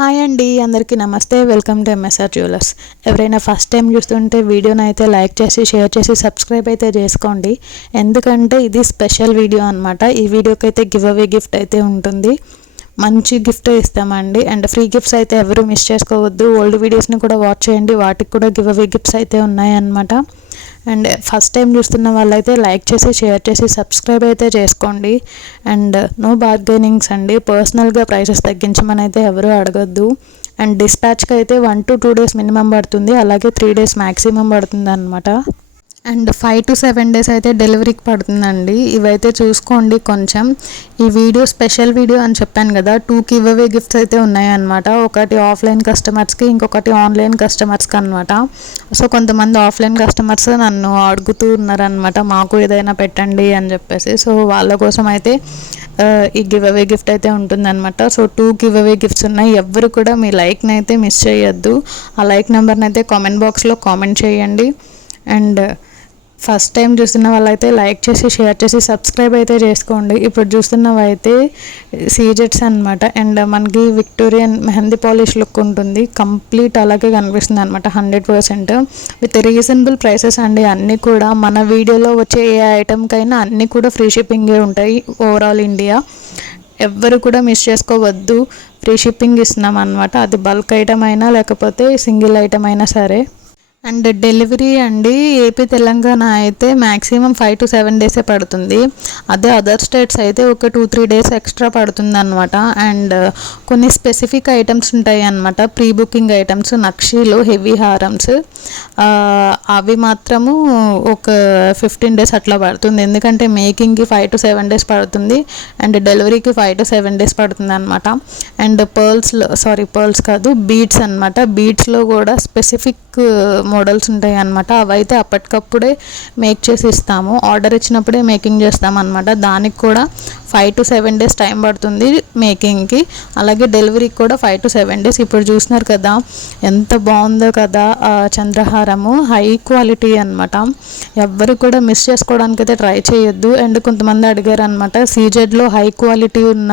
Hi అండి, అందరికీ నమస్తే. Welcome to MSR jewellers. ఎవరైనా ఫస్ట్ టైం చూస్తుంటే వీడియోని అయితే లైక్ చేసి షేర్ చేసి సబ్స్క్రైబ్ అయితే చేసుకోండి. ఎందుకంటే ఇది స్పెషల్ వీడియో అనమాట. ఈ వీడియోకి అయితే గివ్ అవే గిఫ్ట్ అయితే ఉంటుంది. మంచి గిఫ్ట్ ఇస్తామండి. అండ్ ఫ్రీ గిఫ్ట్స్ అయితే ఎవరు మిస్ చేసుకోవద్దు. ఓల్డ్ వీడియోస్ని కూడా వాచ్ చేయండి, వాటికి కూడా గివ్ అవే గిఫ్ట్స్ అయితే ఉన్నాయన్నమాట. అండ్ ఫస్ట్ టైం చూస్తున్న వాళ్ళైతే లైక్ చేసి షేర్ చేసి సబ్స్క్రైబ్ అయితే చేసుకోండి. అండ్ నో బార్గెనింగ్స్ అండి. పర్సనల్గా ప్రైసెస్ తగ్గించమని అయితే ఎవరు అడగద్దు. అండ్ డిస్పాచ్కి అయితే 1 to 2 days మినిమం పడుతుంది, అలాగే 3 days మ్యాక్సిమం పడుతుంది అనమాట. అండ్ 5 to 7 days అయితే డెలివరీకి పడుతుందండి. ఇవైతే చూసుకోండి కొంచెం. ఈ వీడియో స్పెషల్ వీడియో అని చెప్పాను కదా, 2 గివ్ అవే గిఫ్ట్స్ అయితే ఉన్నాయన్నమాట. ఒకటి ఆఫ్లైన్ కస్టమర్స్కి, ఇంకొకటి ఆన్లైన్ కస్టమర్స్కి అనమాట. సో కొంతమంది ఆఫ్లైన్ కస్టమర్స్ నన్ను అడుగుతూ ఉన్నారనమాట, మాకు ఏదైనా పెట్టండి అని చెప్పేసి. సో వాళ్ళ కోసం అయితే ఈ గివ్ అవే గిఫ్ట్ అయితే ఉంటుందన్నమాట. సో 2 గివ్ అవే గిఫ్ట్స్ ఉన్నాయి. ఎవ్వరు కూడా మీ లైక్ని అయితే మిస్ చేయొద్దు. ఆ లైక్ నెంబర్ని అయితే కామెంట్ బాక్స్లో కామెంట్ చేయండి. అండ్ ఫస్ట్ టైం చూస్తున్న వాళ్ళైతే లైక్ చేసి షేర్ చేసి సబ్స్క్రైబ్ అయితే చేసుకోండి. ఇప్పుడు చూస్తున్నవైతే సీజెట్స్ అనమాట. అండ్ మనకి విక్టోరియన్ మెహందీ పాలిష్ లుక్ ఉంటుంది, కంప్లీట్ అలాగే కనిపిస్తుంది అనమాట, 100% విత్ రీజనబుల్ ప్రైసెస్ అండి. అన్నీ కూడా మన వీడియోలో వచ్చే ఏ ఐటెంకైనా అన్నీ కూడా ఫ్రీ షిప్పింగే ఉంటాయి ఓవరాల్ ఇండియా. ఎవ్వరు కూడా మిస్ చేసుకోవద్దు. ఫ్రీ షిప్పింగ్ ఇస్తున్నాం అనమాట. అది బల్క్ ఐటమ్ అయినా లేకపోతే సింగిల్ ఐటమ్ అయినా సరే. అండ్ డెలివరీ అండి, ఏపీ తెలంగాణ అయితే మ్యాక్సిమం 5 to 7 days పడుతుంది. అదే అదర్ స్టేట్స్ అయితే ఒక 2-3 days ఎక్స్ట్రా పడుతుంది అనమాట. అండ్ కొన్ని స్పెసిఫిక్ ఐటమ్స్ ఉంటాయి అన్నమాట, ప్రీ బుకింగ్ ఐటమ్స్, నక్షీలు, హెవీ హారమ్స్, అవి మాత్రము ఒక 15 days అట్లా పడుతుంది. ఎందుకంటే మేకింగ్కి 5 to 7 days పడుతుంది, అండ్ డెలివరీకి 5 to 7 days పడుతుంది అనమాట. అండ్ పర్ల్స్ కాదు, బీడ్స్ అనమాట. బీడ్స్లో కూడా స్పెసిఫిక్ మోడల్స్ ఉంటాయి అన్నమాట. అవైతే అప్పటికప్పుడే మేక్ చేసి ఇస్తాము, ఆర్డర్ ఇచ్చినప్పుడే మేకింగ్ చేస్తాం అనమాట. దానికి కూడా 5 to 7 days టైం పడుతుంది మేకింగ్కి, అలాగే డెలివరీకి కూడా 5 to 7 days. ఇప్పుడు చూస్తున్నారు కదా ఎంత బాగుందో కదా ఆ చంద్రహారము, హై క్వాలిటీ అనమాట. ఎవ్వరు కూడా మిస్ చేసుకోవడానికి అయితే ట్రై చేయొద్దు. అండ్ కొంతమంది అడిగారు అనమాట, సీజెడ్లో హై క్వాలిటీ ఉన్న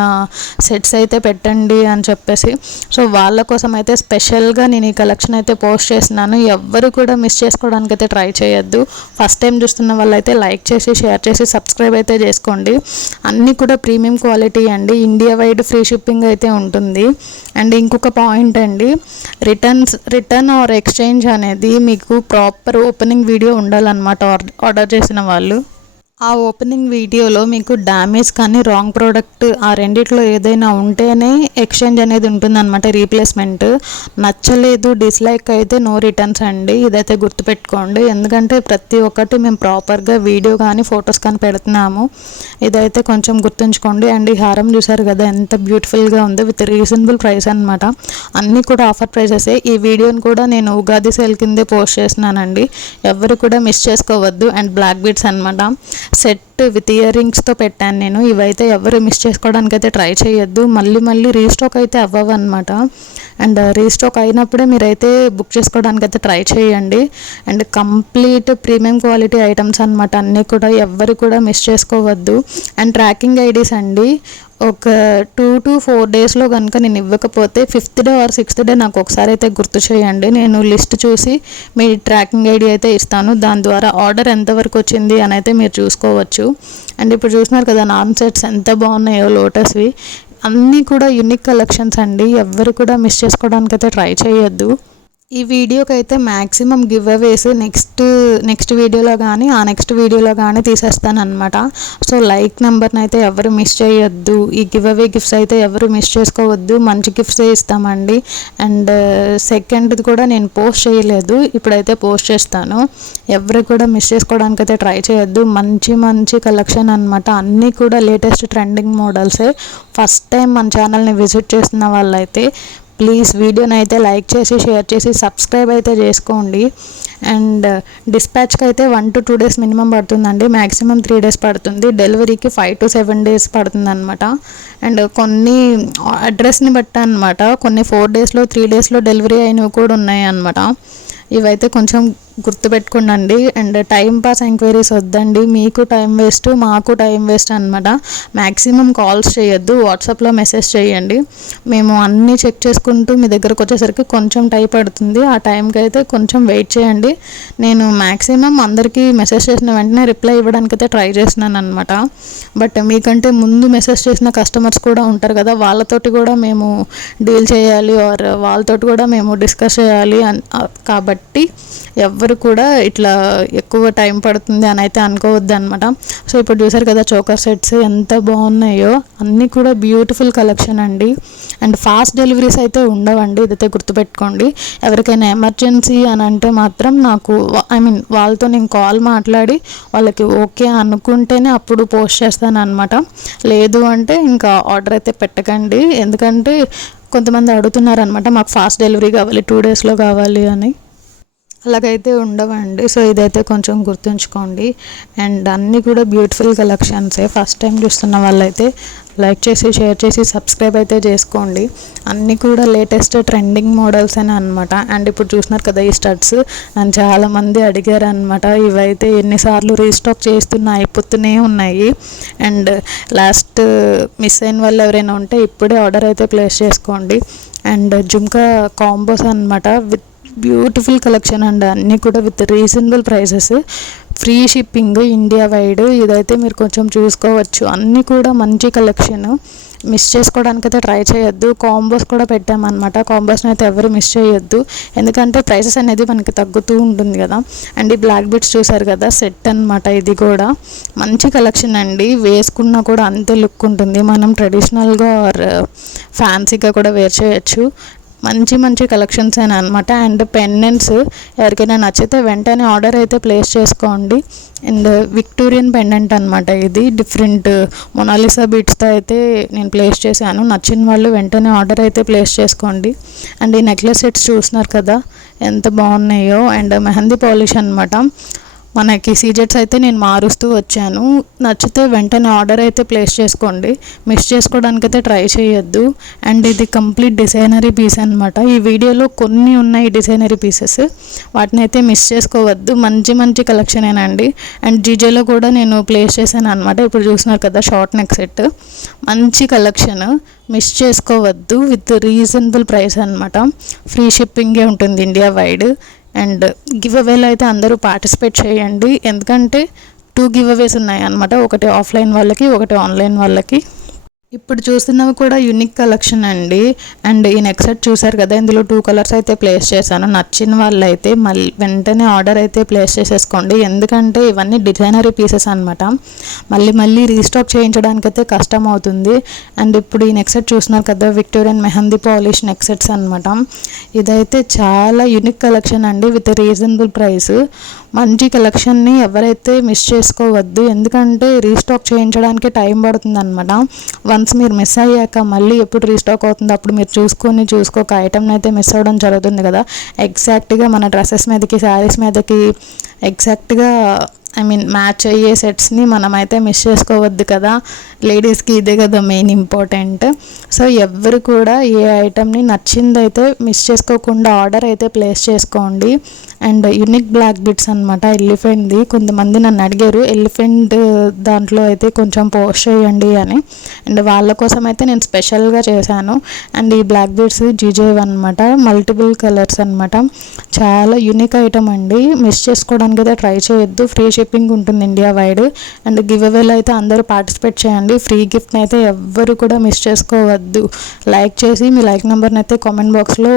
సెట్స్ అయితే పెట్టండి అని చెప్పేసి. సో వాళ్ళ కోసం అయితే స్పెషల్గా నేను ఈ కలెక్షన్ అయితే పోస్ట్ చేస్తున్నాను. ఎవ్వరు కూడా మిస్ చేసుకోవడానికి అయితే ట్రై చేయొద్దు. ఫస్ట్ టైం చూస్తున్న వాళ్ళైతే లైక్ చేసి షేర్ చేసి సబ్స్క్రైబ్ అయితే చేసుకోండి. అన్నీ కూడా ప్రీమియం క్వాలిటీ అండి. ఇండియా వైడ్ ఫ్రీ షిప్పింగ్ అయితే ఉంటుంది. అండ్ ఇంకొక పాయింట్ అండి, రిటర్న్ ఆర్ ఎక్స్చేంజ్ అనేది మీకు ప్రాపర్ ఓపెనింగ్ వీడియో ఉండాలన్నమాట ఆర్డర్ చేసిన వాళ్ళు. ఆ ఓపెనింగ్ వీడియోలో మీకు డ్యామేజ్ కానీ రాంగ్ ప్రోడక్ట్ ఆ రెండిట్లో ఏదైనా ఉంటేనే ఎక్స్చేంజ్ అనేది ఉంటుందన్నమాట, రీప్లేస్మెంట్. నచ్చలేదు, డిస్లైక్ అయితే నో రిటర్న్స్ అండి. ఇదైతే గుర్తుపెట్టుకోండి. ఎందుకంటే ప్రతి ఒక్కటి మేము ప్రాపర్గా వీడియో కానీ ఫొటోస్ కానీ పెడుతున్నాము. ఇదైతే కొంచెం గుర్తుంచుకోండి. అండ్ ఈ హారం చూసారు కదా ఎంత బ్యూటిఫుల్గా ఉందో, విత్ రీజనబుల్ ప్రైస్ అనమాట. అన్నీ కూడా ఆఫర్ ప్రైసెసే. ఈ వీడియోని కూడా నేను ఉగాది సేల్ కిందే పోస్ట్ చేస్తున్నానండి, ఎవరు కూడా మిస్ చేసుకోవద్దు. అండ్ బ్లాక్ బీడ్స్ అనమాట, సెట్ విత్ ఇయర్ రింగ్స్తో పెట్టాను నేను. ఇవైతే ఎవరు మిస్ చేసుకోవడానికి అయితే ట్రై చేయొద్దు. మళ్ళీ రీస్టాక్ అయితే అవ్వవు అనమాట. అండ్ రీస్టాక్ అయినప్పుడే మీరైతే బుక్ చేసుకోవడానికి అయితే ట్రై చేయండి. And complete premium quality items అనమాట అన్నీ కూడా, ఎవ్వరు కూడా మిస్ చేసుకోవద్దు. అండ్ ట్రాకింగ్ ఐడీస్ అండి, ఒక 2 to 4 daysలో కనుక నేను ఇవ్వకపోతే 5th day or 6th day నాకు ఒకసారి అయితే గుర్తు చేయండి. నేను లిస్ట్ చూసి మీ ట్రాకింగ్ ఐడి అయితే ఇస్తాను. దాని ద్వారా ఆర్డర్ ఎంతవరకు వచ్చింది అని అయితే మీరు చూసుకోవచ్చు. అండ్ ఇప్పుడు చూస్తున్నారు కదా నాన్ సెట్స్ ఎంత బాగున్నాయో లోటస్వి. అన్నీ కూడా యూనిక్ కలెక్షన్స్ అండి, ఎవ్వరు కూడా మిస్ చేసుకోవడానికి అయితే ట్రై చేయొద్దు. ఈ వీడియోకి అయితే మ్యాక్సిమం గివ్ అవేస్ నెక్స్ట్ వీడియోలో కానీ ఆ నెక్స్ట్ వీడియోలో కానీ తీసేస్తాను అనమాట. సో లైక్ నెంబర్ని అయితే ఎవరు మిస్ చేయొద్దు. ఈ గివ్ అవే గిఫ్ట్స్ అయితే ఎవరు మిస్ చేసుకోవద్దు. మంచి గిఫ్ట్సే ఇస్తామండి. అండ్ సెకండ్ది కూడా నేను పోస్ట్ చేయలేదు, ఇప్పుడైతే పోస్ట్ చేస్తాను. ఎవరు కూడా మిస్ చేసుకోవడానికి అయితే ట్రై చేయొద్దు. మంచి కలెక్షన్ అనమాట. అన్నీ కూడా లేటెస్ట్ ట్రెండింగ్ మోడల్సే. ఫస్ట్ టైం మన ఛానల్ని విజిట్ చేస్తున్న వాళ్ళైతే ప్లీజ్ వీడియోని అయితే లైక్ చేసి షేర్ చేసి సబ్స్క్రైబ్ అయితే చేసుకోండి. అండ్ డిస్పాచ్కి అయితే 1 to 2 days మినిమం పడుతుందండి, మ్యాక్సిమం 3 days పడుతుంది. డెలివరీకి 5 to 7 days పడుతుంది అనమాట. అండ్ కొన్ని అడ్రస్ని బట్టి అనమాట, కొన్ని 4 daysలో 3 daysలో డెలివరీ అయినవి కూడా ఉన్నాయి అనమాట. ఇవైతే కొంచెం గుర్తుపెట్టుకోండి. అండ్ టైం పాస్ ఎంక్వైరీస్ వద్దండి, మీకు టైం వేస్ట్ మాకు టైం వేస్ట్ అనమాట. మ్యాక్సిమం కాల్స్ చేయొద్దు, వాట్సాప్లో మెసేజ్ చేయండి. మేము అన్నీ చెక్ చేసుకుంటూ మీ దగ్గరకు వచ్చేసరికి కొంచెం టైం పడుతుంది. ఆ టైంకి అయితే కొంచెం వెయిట్ చేయండి. నేను మ్యాక్సిమం అందరికీ మెసేజ్ చేసిన వెంటనే రిప్లై ఇవ్వడానికి అయితే ట్రై చేస్తున్నాను అనమాట. బట్ మీకంటే ముందు మెసేజ్ చేసిన కస్టమర్స్ కూడా ఉంటారు కదా, వాళ్ళతోటి కూడా మేము డీల్ చేయాలి ఆర్ వాళ్ళతోటి కూడా మేము డిస్కస్ చేయాలి కాబట్టి ఎవ్వరు కూడా ఇట్లా ఎక్కువ టైం పడుతుంది అని అయితే అనుకోవద్దు అనమాట. సో ఇప్పుడు చూసారు కదా చోకర్ సెట్స్ ఎంత బాగున్నాయో, అన్నీ కూడా బ్యూటిఫుల్ కలెక్షన్ అండి. అండ్ ఫాస్ట్ డెలివరీస్ అయితే ఉండవండి, ఇదైతే గుర్తుపెట్టుకోండి. ఎవరికైనా ఎమర్జెన్సీ అని అంటే మాత్రం నాకు వాళ్ళతో నేను కాల్ మాట్లాడి వాళ్ళకి ఓకే అనుకుంటేనే అప్పుడు పోస్ట్ చేస్తాను అనమాట. లేదు అంటే ఇంకా ఆర్డర్ అయితే పెట్టకండి. ఎందుకంటే కొంతమంది అడుగుతున్నారనమాట, మాకు ఫాస్ట్ డెలివరీ కావాలి, 2 డేస్లో కావాలి అని. అలాగైతే ఉండవండి. సో ఇదైతే కొంచెం గుర్తుంచుకోండి. అండ్ అన్నీ కూడా బ్యూటిఫుల్ కలెక్షన్సే. ఫస్ట్ టైం చూస్తున్న వాళ్ళైతే లైక్ చేసి షేర్ చేసి సబ్స్క్రైబ్ అయితే చేసుకోండి. అన్నీ కూడా లేటెస్ట్ ట్రెండింగ్ మోడల్స్ అని అనమాట. అండ్ ఇప్పుడు చూస్తున్నారు కదా ఈ స్టడ్స్, నన్ను చాలామంది అడిగారు అనమాట. ఇవైతే ఎన్నిసార్లు రీస్టాక్ చేస్తున్నా అయిపోతూనే ఉన్నాయి. అండ్ లాస్ట్ మిస్ అయిన వాళ్ళు ఎవరైనా ఉంటే ఇప్పుడే ఆర్డర్ అయితే ప్లేస్ చేసుకోండి. అండ్ జుమ్కా కాంబోస్ అనమాట, విత్ బ్యూటిఫుల్ కలెక్షన్ అండ్ అన్నీ కూడా with reasonable prices, free shipping India wide. ఇదైతే మీరు కొంచెం చూసుకోవచ్చు. అన్నీ కూడా మంచి కలెక్షన్, మిస్ చేసుకోవడానికైతే ట్రై చేయొద్దు. కాంబోస్ కూడా పెట్టామన్నమాట, కాంబోస్ని అయితే ఎవరు మిస్ చేయొద్దు, ఎందుకంటే ప్రైసెస్ అనేది మనకి తగ్గుతూ ఉంటుంది కదా. అండ్ ఈ బ్లాక్ బీడ్స్ చూసారు కదా, సెట్ అనమాట. ఇది కూడా మంచి కలెక్షన్ అండి, వేసుకున్నా కూడా అంతే లుక్ ఉంటుంది. మనం ట్రెడిషనల్గా ఆర్ ఫ్యాన్సీగా కూడా వేర్ చేయొచ్చు. మంచి మంచి కలెక్షన్స్ అని అనమాట. అండ్ పెండెంట్స్ ఎవరికైనా నచ్చితే వెంటనే ఆర్డర్ అయితే ప్లేస్ చేసుకోండి. అండ్ విక్టోరియన్ పెండెంట్ అనమాట, ఇది డిఫరెంట్ మొనాలిసా బీట్స్తో అయితే నేను ప్లేస్ చేశాను. నచ్చిన వాళ్ళు వెంటనే ఆర్డర్ అయితే ప్లేస్ చేసుకోండి. అండ్ ఈ నెక్లెస్ సెట్స్ చూస్తున్నారు కదా ఎంత బాగున్నాయో. అండ్ మెహందీ పాలిష్ అనమాట, మనకి సీజెట్స్ అయితే నేను మారుస్తూ వచ్చాను. నచ్చితే వెంటనే ఆర్డర్ అయితే ప్లేస్ చేసుకోండి, మిస్ చేసుకోవడానికైతే ట్రై చేయొద్దు. అండ్ ఇది కంప్లీట్ డిజైనరీ పీస్ అనమాట. ఈ వీడియోలో కొన్ని ఉన్నాయి డిజైనరీ పీసెస్, వాటిని అయితే మిస్ చేసుకోవద్దు. మంచి మంచి కలెక్షనేనండి. అండ్ జీజేలో కూడా నేను ప్లేస్ చేశాను అనమాట. ఇప్పుడు చూస్తున్నారు కదా షార్ట్ నెక్ సెట్, మంచి కలెక్షన్, మిస్ చేసుకోవద్దు. విత్ రీజనబుల్ ప్రైస్ అనమాట. ఫ్రీ షిప్పింగే ఉంటుంది ఇండియా వైడ్. అండ్ గివ్ అవేలో అయితే అందరూ పార్టిసిపేట్ చేయండి, ఎందుకంటే 2 గివ్ అవేస్ ఉన్నాయి అనమాట, ఒకటి ఆఫ్లైన్ వాళ్ళకి, ఒకటి ఆన్లైన్ వాళ్ళకి. ఇప్పుడు చూస్తున్నవి కూడా యూనిక్ కలెక్షన్ అండి. అండ్ ఈ నెక్ సెట్ చూసారు కదా, ఇందులో 2 కలర్స్ అయితే ప్లేస్ చేశాను. నచ్చిన వాళ్ళైతే మళ్ళీ వెంటనే ఆర్డర్ అయితే ప్లేస్ చేసేసుకోండి, ఎందుకంటే ఇవన్నీ డిజైనరీ పీసెస్ అనమాట. మళ్ళీ రీస్టాక్ చేయించడానికి అయితే కష్టం అవుతుంది. అండ్ ఇప్పుడు ఈ నెక్ సెట్ చూస్తున్నారు కదా, Victorian mehndi polish neck sets అనమాట. ఇదైతే చాలా యూనిక్ కలెక్షన్ అండి, విత్ రీజనబుల్ ప్రైస్. మంచి కలెక్షన్ని ఎవరైతే మిస్ చేసుకోవద్దు, ఎందుకంటే రీస్టాక్ చేయించడానికి టైం పడుతుంది అనమాట. వన్స్ మీరు మిస్ అయ్యాక మళ్ళీ ఎప్పుడు రీస్టాక్ అవుతుందో అప్పుడు మీరు చూసుకోక ఐటమ్ని అయితే మిస్ అవ్వడం జరుగుతుంది కదా. ఎగ్జాక్ట్గా మన డ్రెస్సెస్ మీదకి, శారీస్ మీదకి ఎగ్జాక్ట్గా మ్యాచ్ అయ్యే సెట్స్ని మనమైతే మిస్ చేసుకోవద్దు కదా. లేడీస్కి ఇదే కదా మెయిన్ ఇంపార్టెంట్. సో ఎవరు కూడా ఏ ఐటమ్ని నచ్చిందైతే మిస్ చేసుకోకుండా ఆర్డర్ అయితే ప్లేస్ చేసుకోండి. అండ్ యూనిక్ బ్లాక్ బిట్స్ అనమాట, ఎలిఫెంట్ది. కొంతమంది నన్ను అడిగారు ఎలిఫెంట్ దాంట్లో అయితే కొంచెం పోస్ట్ చేయండి అని, అండ్ వాళ్ళ కోసం అయితే నేను స్పెషల్గా చేశాను. అండ్ ఈ బ్లాక్ బిట్స్ జీజేవ్ అనమాట, మల్టిపుల్ కలర్స్ అనమాట. చాలా యూనిక్ ఐటమ్ అండి, మిస్ చేసుకోవడానికి అయితే ట్రై చేయొద్దు. ఫ్రీ షిప్పింగ్ ఉంటుంది ఇండియా వైడ్. అండ్ గివ్ అవేలో అయితే అందరూ పార్టిసిపేట్ చేయండి. ఫ్రీ గిఫ్ట్ని అయితే ఎవ్వరు కూడా మిస్ చేసుకోవద్దు. లైక్ చేసి మీ లైక్ నెంబర్ని అయితే కామెంట్ బాక్స్లో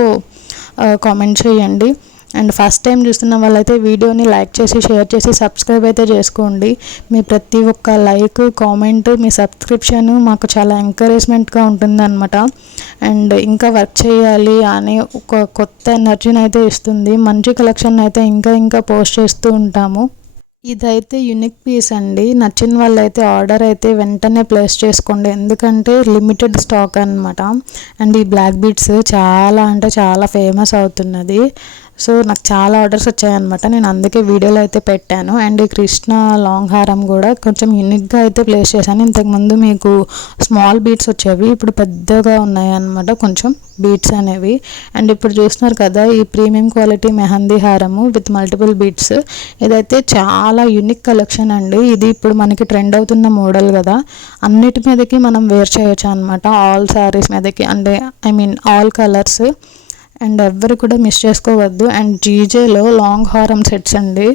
కామెంట్ చేయండి. అండ్ ఫస్ట్ టైం చూస్తున్న వాళ్ళైతే వీడియోని లైక్ చేసి షేర్ చేసి సబ్స్క్రైబ్ అయితే చేసుకోండి. మీ ప్రతి ఒక్క లైక్, కామెంట్, మీ సబ్స్క్రిప్షన్ మాకు చాలా ఎంకరేజ్మెంట్గా ఉంటుందన్నమాట. అండ్ ఇంకా వర్క్ చేయాలి అనే ఒక కొత్త ఎనర్జీని అయితే ఇస్తుంది. మంచి కలెక్షన్ అయితే ఇంకా పోస్ట్ చేస్తూ ఉంటాము. ఇదైతే యూనిక్ పీస్ అండి, నచ్చిన వాళ్ళైతే ఆర్డర్ అయితే వెంటనే ప్లేస్ చేసుకోండి, ఎందుకంటే లిమిటెడ్ స్టాక్ అనమాట. అండ్ ఈ బ్లాక్ బీడ్స్ చాలా అంటే చాలా ఫేమస్ అవుతున్నది. సో నాకు చాలా ఆర్డర్స్ వచ్చాయన్నమాట. నేను అందుకే వీడియోలో అయితే పెట్టాను. అండ్ ఈ కృష్ణ లాంగ్ హారం కూడా కొంచెం యూనిక్గా అయితే ప్లేస్ చేశాను. ఇంతకుముందు మీకు స్మాల్ బీడ్స్ వచ్చేవి, ఇప్పుడు పెద్దగా ఉన్నాయి అన్నమాట కొంచెం బీడ్స్ అనేవి. అండ్ ఇప్పుడు చూస్తున్నారు కదా ఈ ప్రీమియం క్వాలిటీ మెహందీ హారము విత్ మల్టిపుల్ బీడ్స్. ఇదైతే చాలా యూనిక్ కలెక్షన్ అండి. ఇది ఇప్పుడు మనకి ట్రెండ్ అవుతున్న మోడల్ కదా, అన్నిటి మీదకి మనం వేర్ చేయొచ్చు అనమాట. ఆల్ శారీస్ మీదకి, అంటే ఆల్ కలర్స్. అండ్ ఎవరు కూడా మిస్ చేసుకోవద్దు. అండ్ జీజేలో లాంగ్ హారం సెట్స్ అండి,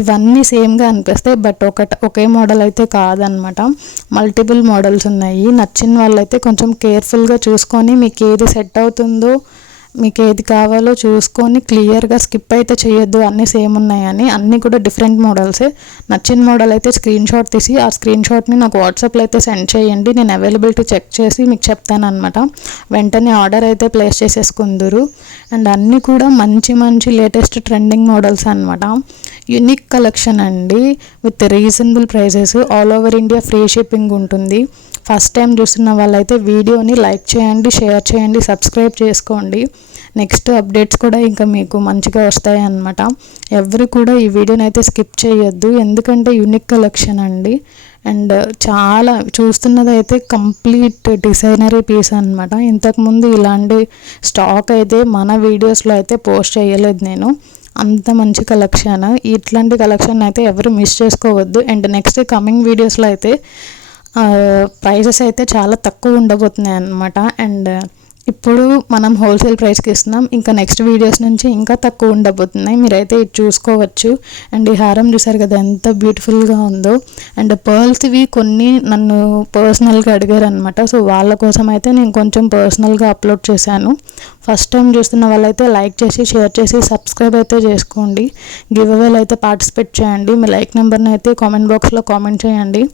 ఇవన్నీ సేమ్గా అనిపిస్తాయి, బట్ ఒకే మోడల్ అయితే కాదనమాట. మల్టిపుల్ మోడల్స్ ఉన్నాయి. నచ్చిన వాళ్ళైతే కొంచెం కేర్ఫుల్గా చూసుకొని మీకు ఏది సెట్ అవుతుందో, మీకు ఏది కావాలో చూసుకొని క్లియర్గా స్కిప్ అయితే చేయొద్దు అన్నీ సేమ్ ఉన్నాయని. అన్నీ కూడా డిఫరెంట్ మోడల్సే. నచ్చిన మోడల్ అయితే స్క్రీన్ షాట్ తీసి ఆ స్క్రీన్ షాట్ని నాకు వాట్సాప్లో అయితే సెండ్ చేయండి. నేను అవైలబిలిటీ చెక్ చేసి మీకు చెప్తాను అనమాట. వెంటనే ఆర్డర్ అయితే ప్లేస్ చేసేసుకుందరు. అండ్ అన్నీ కూడా మంచి మంచి లేటెస్ట్ ట్రెండింగ్ మోడల్స్ అనమాట. యూనిక్ కలెక్షన్ అండి with reasonable prices. All over India free shipping ఉంటుంది. ఫస్ట్ టైం చూస్తున్న వాళ్ళైతే వీడియోని లైక్ చేయండి, షేర్ చేయండి, సబ్స్క్రైబ్ చేసుకోండి. నెక్స్ట్ అప్డేట్స్ కూడా ఇంకా మీకు మంచిగా వస్తాయి అన్నమాట. ఎవరు కూడా ఈ వీడియోని అయితే స్కిప్ చేయొద్దు, ఎందుకంటే యూనిక్ కలెక్షన్ అండి. అండ్ చాలా చూస్తున్నది అయితే కంప్లీట్ డిజైనరీ పీస్ అనమాట. ఇంతకుముందు ఇలాంటి స్టాక్ అయితే మన వీడియోస్లో అయితే పోస్ట్ చేయలేదు నేను. అంత మంచి కలెక్షన్. ఇట్లాంటి కలెక్షన్ అయితే ఎవరు మిస్ చేసుకోవద్దు. అండ్ నెక్స్ట్ కమింగ్ వీడియోస్లో అయితే ప్రైజెస్ అయితే చాలా తక్కువ ఉండబోతున్నాయి అన్నమాట. అండ్ ఇప్పుడు మనం హోల్సేల్ ప్రైస్కి ఇస్తున్నాం, ఇంకా నెక్స్ట్ వీడియోస్ నుంచి ఇంకా తక్కువ ఉండబోతున్నాయి. మీరైతే ఇది చూసుకోవచ్చు. అండ్ ఈ హారం చూసారు కదా ఎంత బ్యూటిఫుల్గా ఉందో. అండ్ పర్ల్స్వి కొన్ని నన్ను పర్సనల్గా అడిగారు అనమాట. సో వాళ్ళ కోసం అయితే నేను కొంచెం పర్సనల్గా అప్లోడ్ చేశాను. ఫస్ట్ టైం చూస్తున్న వాళ్ళైతే లైక్ చేసి, షేర్ చేసి, సబ్స్క్రైబ్ అయితే చేసుకోండి. గివ్ అవేలో అయితే పార్టిసిపేట్ చేయండి. మీ లైక్ నెంబర్ని అయితే కామెంట్ బాక్స్లో కామెంట్ చేయండి.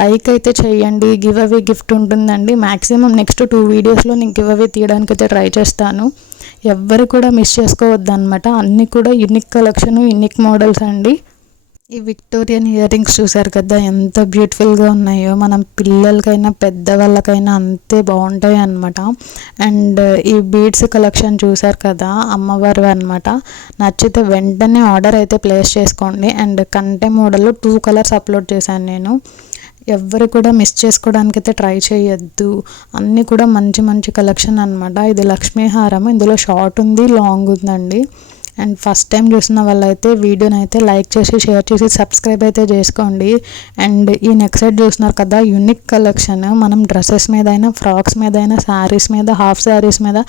లైక్ అయితే చేయండి. గివ్ అవే గిఫ్ట్ ఉంటుందండి. మ్యాక్సిమం నెక్స్ట్ 2 వీడియోస్లో నేను గివ్ అవే తీయడానికి అయితే ట్రై చేస్తాను. ఎవ్వరు కూడా మిస్ చేసుకోవద్దు అనమాట. అన్నీ కూడా యూనిక్ కలెక్షన్, యూనిక్ మోడల్స్ అండి. ఈ విక్టోరియన్ ఇయర్ రింగ్స్ చూసారు కదా ఎంత బ్యూటిఫుల్గా ఉన్నాయో. మనం పిల్లలకైనా పెద్దవాళ్ళకైనా అంతే బాగుంటాయి అన్నమాట. అండ్ ఈ బీడ్స్ కలెక్షన్ చూసారు కదా అమ్మవారు అనమాట. నచ్చితే వెంటనే ఆర్డర్ అయితే ప్లేస్ చేసుకోండి. అండ్ కంటే మోడల్లో 2 కలర్స్ అప్లోడ్ చేశాను నేను. ఎవ్వరు కూడా మిస్ చేసుకోవడానికి అయితే ట్రై చేయొద్దు. అన్నీ కూడా మంచి మంచి కలెక్షన్ అనమాట. ఇది లక్ష్మీ హారం, ఇందులో షార్ట్ ఉంది, లాంగ్ ఉందండి. అండ్ ఫస్ట్ టైం చూసిన వాళ్ళైతే వీడియోని అయితే లైక్ చేసి, షేర్ చేసి, సబ్స్క్రైబ్ అయితే చేసుకోండి. అండ్ ఈ నెక్స్ట్ సైడ్ చూస్తున్నారు కదా యూనిక్ కలెక్షన్. మనం డ్రెస్సెస్ మీద అయినా, ఫ్రాక్స్ మీద అయినా, శారీస్ మీద, హాఫ్ శారీస్ మీద,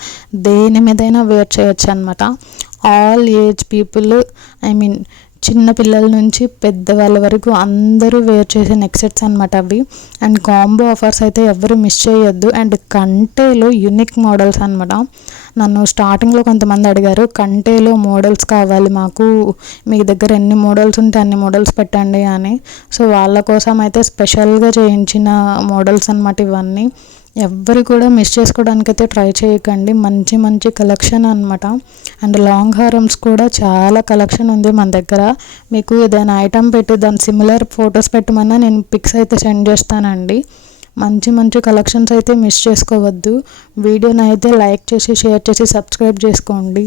దేని మీదైనా వేర్ చేయొచ్చు అనమాట. ఆల్ ఏజ్ పీపుల్, చిన్న పిల్లల నుంచి పెద్దవాళ్ళ వరకు అందరూ వేర్ చేసే నెక్ సెట్స్ అనమాట అవి. అండ్ కాంబో ఆఫర్స్ అయితే ఎవరు మిస్ చేయొద్దు. అండ్ కంటేలో యూనిక్ మోడల్స్ అనమాట. నన్ను స్టార్టింగ్లో కొంతమంది అడిగారు కంటేలో మోడల్స్ కావాలి మాకు, మీ దగ్గర ఎన్ని మోడల్స్ ఉంటే అన్ని మోడల్స్ పెట్టండి అని. సో వాళ్ళ కోసం అయితే స్పెషల్గా చేయించిన మోడల్స్ అనమాట ఇవన్నీ. ఎవ్వరు కూడా మిస్ చేసుకోవడానికైతే ట్రై చేయకండి. మంచి మంచి కలెక్షన్ అనమాట. అండ్ లాంగ్ హారమ్స్ కూడా చాలా కలెక్షన్ ఉంది మన దగ్గర. మీకు ఏదైనా ఐటమ్ పెట్టి దాని సిమిలర్ ఫొటోస్ పెట్టమన్నా నేను పిక్స్ అయితే సెండ్ చేస్తానండి. మంచి మంచి కలెక్షన్స్ అయితే మిస్ చేసుకోవద్దు. వీడియోని అయితే లైక్ చేసి, షేర్ చేసి, సబ్స్క్రైబ్ చేసుకోండి.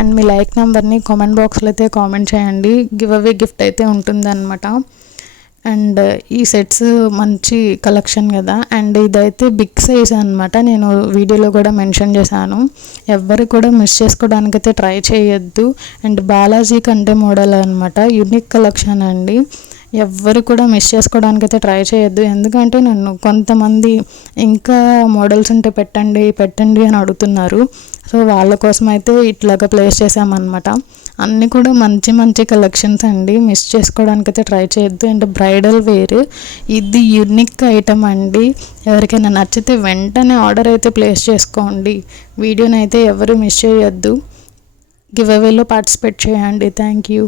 అండ్ మీ లైక్ నెంబర్ని కామెంట్ బాక్స్లో అయితే కామెంట్ చేయండి. గివ్ అవే గిఫ్ట్ అయితే ఉంటుందన్నమాట. అండ్ ఈ సెట్స్ మంచి కలెక్షన్ కదా. అండ్ ఇదైతే బిగ్ సైజ్ అనమాట. నేను వీడియోలో కూడా మెన్షన్ చేశాను. ఎవ్వరు కూడా మిస్ చేసుకోవడానికైతే ట్రై చేయొద్దు. అండ్ బాలాజీ కంటే మోడల్ అనమాట. యూనిక్ కలెక్షన్ అండి. ఎవ్వరు కూడా మిస్ చేసుకోవడానికైతే ట్రై చేయొద్దు. ఎందుకంటే నన్ను కొంతమంది ఇంకా మోడల్స్ ఉంటే పెట్టండి పెట్టండి అని అడుగుతున్నారు. సో వాళ్ళ కోసం అయితే ఇట్లాగా ప్లేస్ చేసామన్నమాట. అన్నీ కూడా మంచి మంచి కలెక్షన్స్ అండి. మిస్ చేసుకోవడానికైతే ట్రై చేయొద్దు. అండ్ బ్రైడల్ వేర్ ఇది యూనిక్ ఐటమ్ అండి. ఎవరికైనా నచ్చితే వెంటనే ఆర్డర్ అయితే ప్లేస్ చేసుకోండి. వీడియోని అయితే ఎవరు మిస్ చేయొద్దు. గివ్ అవేలో పార్టిసిపేట్ చేయండి. Thank you.